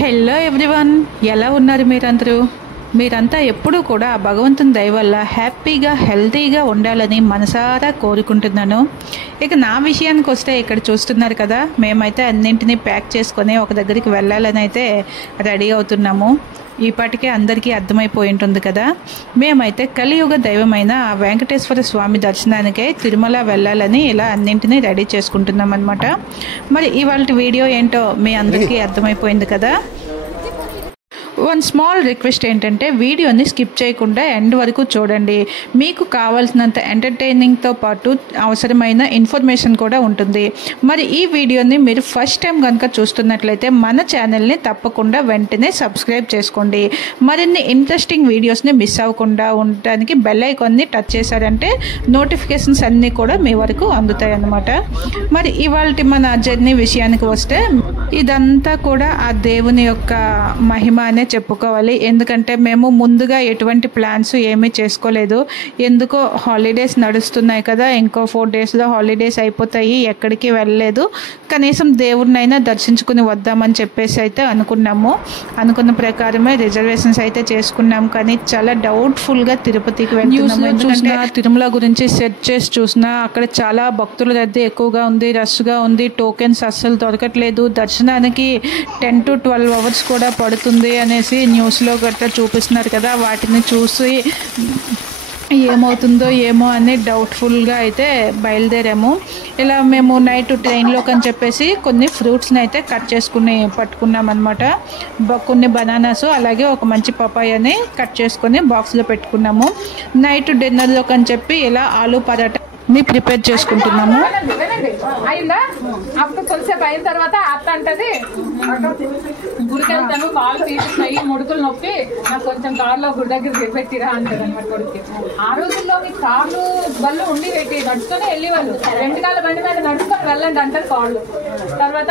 Hello everyone, ఎలా ఉన్నారు మీరందరూ? మీరంతా ఎప్పుడూ కూడా భగవంతుని దయ వల్ల హ్యాపీగా హెల్తీగా ఉండాలని మనసారా కోరుకుంటున్నాను. ఇక నా విషయానికి వస్తే ఇక్కడ చూస్తున్నారు కదా, మేమైతే అన్నింటినీ ప్యాక్ చేసుకొని ఒక దగ్గరికి వెళ్ళాలని అయితే రెడీ అవుతున్నాము. ఈపాటికే అందరికీ అర్థమైపోయి ఉంటుంది కదా, మేమైతే కలియుగ దైవమైన వెంకటేశ్వర స్వామి దర్శనానికే తిరుమల వెళ్ళాలని ఇలా అన్నింటినీ రెడీ చేసుకుంటున్నాం అనమాట. మరి ఇవాళ వీడియో ఏంటో మీ అందరికీ అర్థమైపోయింది కదా. వన్ స్మాల్ రిక్వెస్ట్ ఏంటంటే వీడియోని స్కిప్ చేయకుండా ఎండ్ వరకు చూడండి. మీకు కావాల్సినంత ఎంటర్టైనింగ్తో పాటు అవసరమైన ఇన్ఫర్మేషన్ కూడా ఉంటుంది. మరి ఈ వీడియోని మీరు ఫస్ట్ టైం కనుక చూస్తున్నట్లయితే మన ఛానల్ని తప్పకుండా వెంటనే సబ్స్క్రైబ్ చేసుకోండి. మరిన్ని ఇంట్రెస్టింగ్ వీడియోస్ని మిస్ అవ్వకుండా ఉండడానికి బెల్ ఐకాన్ని టచ్ చేశారంటే నోటిఫికేషన్స్ అన్నీ కూడా మీ వరకు అందుతాయి అన్నమాట. మరి ఇవాళ మన జర్నీ విషయానికి వస్తే ఇదంతా కూడా ఆ దేవుని యొక్క మహిమ అనే చెప్పుకోవాలి. ఎందుకంటే మేము ముందుగా ఎటువంటి ప్లాన్స్ ఏమీ చేసుకోలేదు. ఎందుకో హాలిడేస్ నడుస్తున్నాయి కదా, ఇంకో 4 డేస్లో హాలిడేస్ అయిపోతాయి, ఎక్కడికి వెళ్ళలేదు. కనీసం దేవుడినైనా దర్శించుకుని వద్దామని చెప్పేసి అయితే అనుకున్నాము. అనుకున్న ప్రకారమే రిజర్వేషన్స్ అయితే చేసుకున్నాం. కానీ చాలా డౌట్ఫుల్గా తిరుపతికి వెళ్తున్నాము. ఎందుకంటే తిరుమల గురించి సెర్చ్ చేసి చూసినా అక్కడ చాలా భక్తుల రద్దీ ఎక్కువగా ఉంది, రష్గా ఉంది, టోకెన్స్ అస్సలు దొరకట్లేదు. దర్శనానికి 10 to 12 అవర్స్ కూడా పడుతుంది అనేసి న్యూస్లో గట్రా చూపిస్తున్నారు కదా. వాటిని చూసి ఏమవుతుందో ఏమో అని డౌట్ఫుల్గా అయితే బయలుదేరాము. ఇలా మేము నైట్ ట్రైన్లోకి అని చెప్పేసి కొన్ని ఫ్రూట్స్ని అయితే కట్ చేసుకుని పట్టుకున్నాం అనమాట. కొన్ని బనానాస్ అలాగే ఒక మంచి పపాయాని కట్ చేసుకొని బాక్స్లో పెట్టుకున్నాము. నైట్ డిన్నర్లోకి అని చెప్పి ఇలా ఆలూ పరాటాని ప్రిపేర్ చేసుకుంటున్నాము. అయిందా అప్పుడు కొంచెంసేపు అయిన తర్వాత అత్త అంటది, గుడికి వెళ్తాను, కాళ్ళు తీస్తున్నాయి, ముడుకులు నొప్పి, నాకు కొంచెం కార్లో గుడి దగ్గర పెట్టిరా అంటది అనమాట కొడుకు. ఆ రోజుల్లో కార్లు బళ్ళు ఉండి పెట్టి నడుచుకొని వెళ్ళేవాళ్ళు. 2 కాళ్ళ బండి మీద నడుచుకొని వెళ్ళండి అంటారు కాళ్ళు. తర్వాత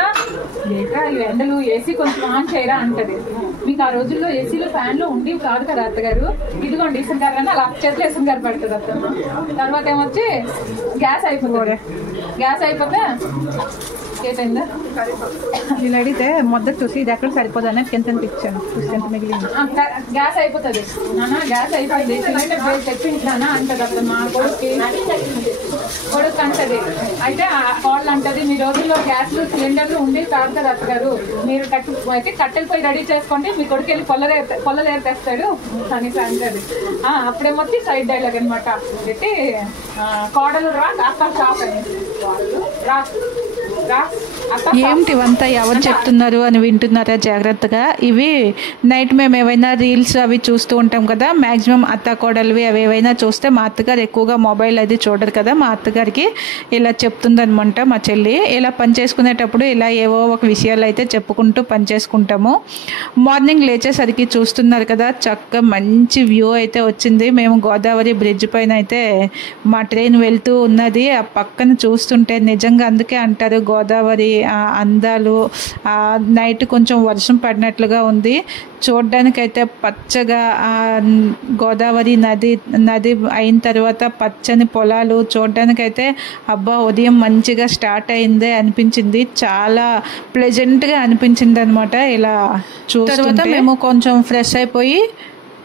లేక ఈ ఎండలు ఏసీ కొంచెం ఆన్ చేయరా అంటది. మీకు ఆ రోజుల్లో ఏసీలు ఫ్యాన్లు ఉండేవి కాదు కదా అత్తగారు, ఇదిగోండి ఇసురు గారు అని అలా చేతులు ఇసురు గారు పడుతుంది అత్తమ్మ. తర్వాత ఏమొచ్చి గ్యాస్ అయిపోతుంది. గ్యాస్ అయిపోతే ఏటైందా ఇలా అడిగితే మొదటి చూసి ఇది ఎక్కడ సరిపోదని ఎంత ఇచ్చాను, ఎంత మిగిలింది. గ్యాస్ అయిపోతుంది నాన్న, గ్యాస్ అయిపోయింది, సిలిండర్ బిల్ తెప్పించానా అంటది అప్పుడు మా కొడుకు అంటది. అయితే కాళ్ళు అంటది, మీ రోజుల్లో గ్యాస్లు సిలిండర్లు ఉండేవి కాదు కదా అత్తగారు, మీరు అయితే కట్టెలు పోయి రెడీ చేసుకోండి, మీ కొడుకు వెళ్ళి పొల్లలేరు తెస్తాడు అనేసి అంటది. అప్పుడేమో సైడ్ డైలాగ్ అనమాట. అయితే కోడలు రా అక్క షాప్ అయింది ఏమిటి ఇవంతా ఎవరు చెప్తున్నారు అని వింటున్నారా జాగ్రత్తగా. ఇవి నైట్ మేము ఏవైనా రీల్స్ అవి చూస్తూ ఉంటాం కదా, మ్యాక్సిమం అత్త కోడలివి అవి ఏవైనా చూస్తే మా అత్తగారు ఎక్కువగా మొబైల్ అది చూడరు కదా, మా అత్తగారికి ఇలా చెప్తుందనమాట మా చెల్లి. ఇలా పని చేసుకునేటప్పుడు ఇలా ఏవో ఒక విషయాలు అయితే చెప్పుకుంటూ పని చేసుకుంటాము. మార్నింగ్ లేచేసరికి చూస్తున్నారు కదా, చక్కగా మంచి వ్యూ అయితే వచ్చింది. మేము గోదావరి బ్రిడ్జ్ పైన అయితే మా ట్రైన్ వెళ్తూ ఉన్నది. ఆ పక్కన చూస్తుంటే నిజంగా అందుకే అంటారు గోదావరి అందాలు. నైట్ కొంచెం వర్షం పడినట్లుగా ఉంది. చూడ్డానికైతే పచ్చగా గోదావరి నది అయిన తర్వాత పచ్చని పొలాలు చూడ్డానికైతే అబ్బా ఉదయం మంచిగా స్టార్ట్ అయిందే అనిపించింది. చాలా ప్లెజెంట్గా అనిపించింది అనమాట. ఇలా తర్వాత మేము కొంచెం ఫ్రెష్ అయిపోయి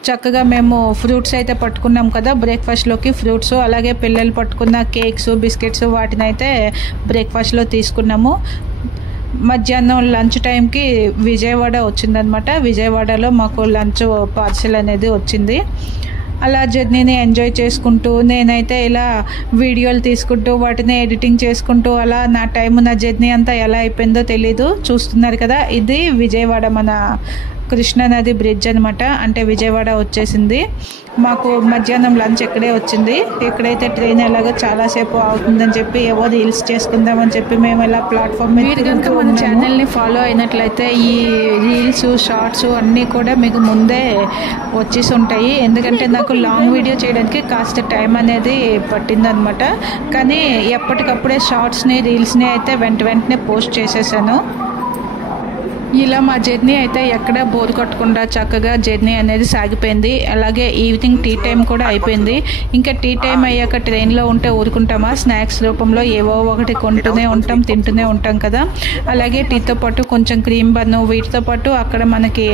చక్కగా మేము ఫ్రూట్స్ అయితే పట్టుకున్నాం కదా, బ్రేక్ఫాస్ట్లోకి ఫ్రూట్స్ అలాగే పిల్లలు పట్టుకున్న కేక్స్ బిస్కెట్స్ వాటిని అయితే బ్రేక్ఫాస్ట్లో తీసుకున్నాము. మధ్యాహ్నం లంచ్ టైంకి విజయవాడ వచ్చిందనమాట. విజయవాడలో మాకు లంచ్ పార్సెల్ అనేది వచ్చింది. అలా జర్నీని ఎంజాయ్ చేసుకుంటూ నేనైతే ఇలా వీడియోలు తీసుకుంటూ వాటిని ఎడిటింగ్ చేసుకుంటూ అలా నా జర్నీ అంతా ఎలా అయిపోయిందో తెలీదు. చూస్తున్నారు కదా, ఇది విజయవాడ మన కృష్ణానది బ్రిడ్జ్ అనమాట. అంటే విజయవాడ వచ్చేసింది. మాకు మధ్యాహ్నం లంచ్ ఇక్కడే వచ్చింది. ఇక్కడైతే ట్రైన్ ఎలాగో చాలాసేపు అవుతుందని చెప్పి ఏవో రీల్స్ చేసుకుందామని చెప్పి మేము ఇలా ప్లాట్ఫామ్ మీద కనుక మన ఛానల్ని ఫాలో అయినట్లయితే ఈ రీల్స్ షార్ట్స్ అన్నీ కూడా మీకు ముందే వచ్చేసి ఉంటాయి. ఎందుకంటే నాకు లాంగ్ వీడియో చేయడానికి కాస్త టైం అనేది పట్టిందనమాట. కానీ ఎప్పటికప్పుడే షార్ట్స్ని రీల్స్ని అయితే వెంటనే పోస్ట్ చేసేసాను. ఇలా మా జర్నీ అయితే ఎక్కడ బోర్ కొట్టకుండా చక్కగా జర్నీ అనేది సాగిపోయింది. అలాగే ఈవినింగ్ టీ టైం కూడా అయిపోయింది. ఇంకా టీ టైం అయ్యాక ట్రైన్లో ఉంటే ఊరుకుంటామా, స్నాక్స్ రూపంలో ఏవో ఒకటి కొంటూనే ఉంటాం, తింటూనే ఉంటాం కదా. అలాగే టీతో పాటు కొంచెం క్రీమ్ బన్ను, వీటితో పాటు అక్కడ మనకి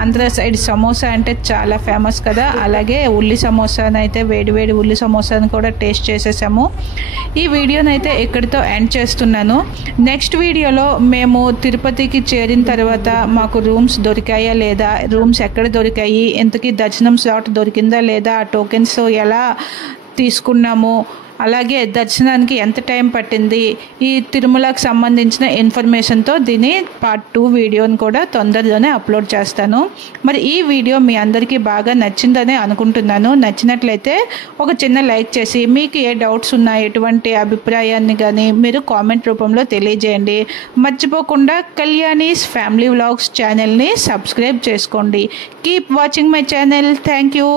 ఆంధ్ర సైడ్ సమోసా అంటే చాలా ఫేమస్ కదా. అలాగే ఉల్లి సమోసాను అయితే వేడి ఉల్లి సమోసాను కూడా టేస్ట్ చేసేసాము. ఈ వీడియోనైతే ఇక్కడితో ఎండ్ చేస్తున్నాను. నెక్స్ట్ వీడియోలో మేము తిరుపతికి చేరిన తర్వాత మాకు రూమ్స్ దొరికాయా లేదా, రూమ్స్ ఎక్కడ దొరికాయి, ఎంతకీ దర్శనం స్లాట్ దొరికిందా లేదా, ఆ టోకెన్స్ ఎలా తీసుకున్నాము, అలాగే దర్శనానికి ఎంత టైం పట్టింది, ఈ తిరుమలకు సంబంధించిన ఇన్ఫర్మేషన్తో దీని పార్ట్ 2 వీడియోని కూడా తొందరలోనే అప్లోడ్ చేస్తాను. మరి ఈ వీడియో మీ అందరికీ బాగా నచ్చిందని అనుకుంటున్నాను. నచ్చినట్లయితే ఒక చిన్న లైక్ చేసి మీకు ఏ డౌట్స్ ఉన్నాయి, ఎటువంటి అభిప్రాయాన్ని కానీ మీరు కామెంట్ రూపంలో తెలియజేయండి. మర్చిపోకుండా కళ్యాణీస్ ఫ్యామిలీ వ్లాగ్స్ ఛానల్ని సబ్స్క్రైబ్ చేసుకోండి. Keep watching my channel. Thank you.